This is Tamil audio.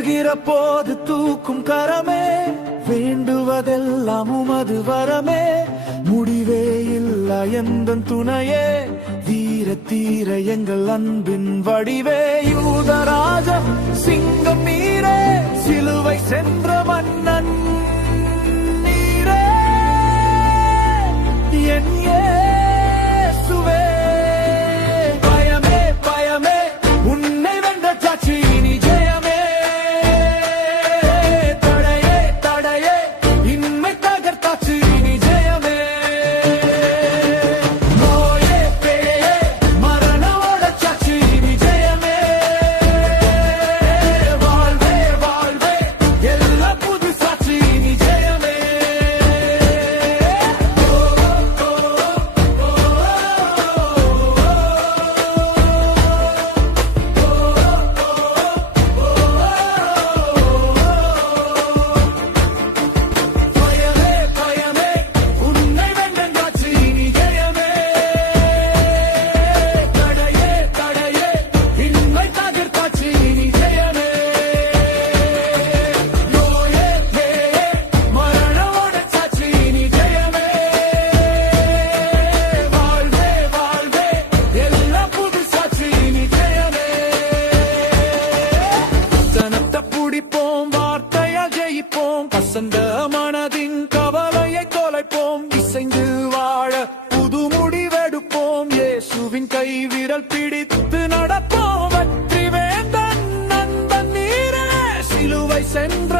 போது தூக்கும் கரமே, வேண்டுவதெல்லாம் உமது வரமே, முடிவே இல்ல எந்த துணையே, வீர தீர எங்கள் அன்பின் வடிவே, யூதராஜ சிங்கம் நீரே, சிலுவை சென்ற மன்னன் நீரே, என் இயேசுவே. பயமே பயமே உன்னை வென்ற சாட்சி இனி ஜெயமே, தடையே தடையே இன்மை தகர்த்தாச்சு இனி ஜெயமே, நோயே பேயே மரணோட சாட்சி இனி ஜெயமே, வாழ்வே வாழ்வே எல்லா புது சாட்சி இனி ஜெயமே. பயமே பயமே உன்னை வென்ற சாட்சி இனி ஜெயமே, தடையே தடையே இன்மை தகர்த்தாச்சு இனி ஜெயமே, நோயே பேயே மரணோட சாட்சி இனி ஜெயமே, வாழ்வே வாழ்வே எல்லா புது சாட்சி இனி ஜெயமே. வசனத்தை பிடிப்போம், வார்த்தையால் ஜெயிப்போம், கசந்த மனதின் கவலையை தொலைப்போம், இசைந்து வாழ புது முடிவெடுப்போம், இயேசுவின் கை விரல் பிடித்து நடப்போம், வெற்றி வேந்தன் நண்பன் நீரே, சிலுவை சென்ற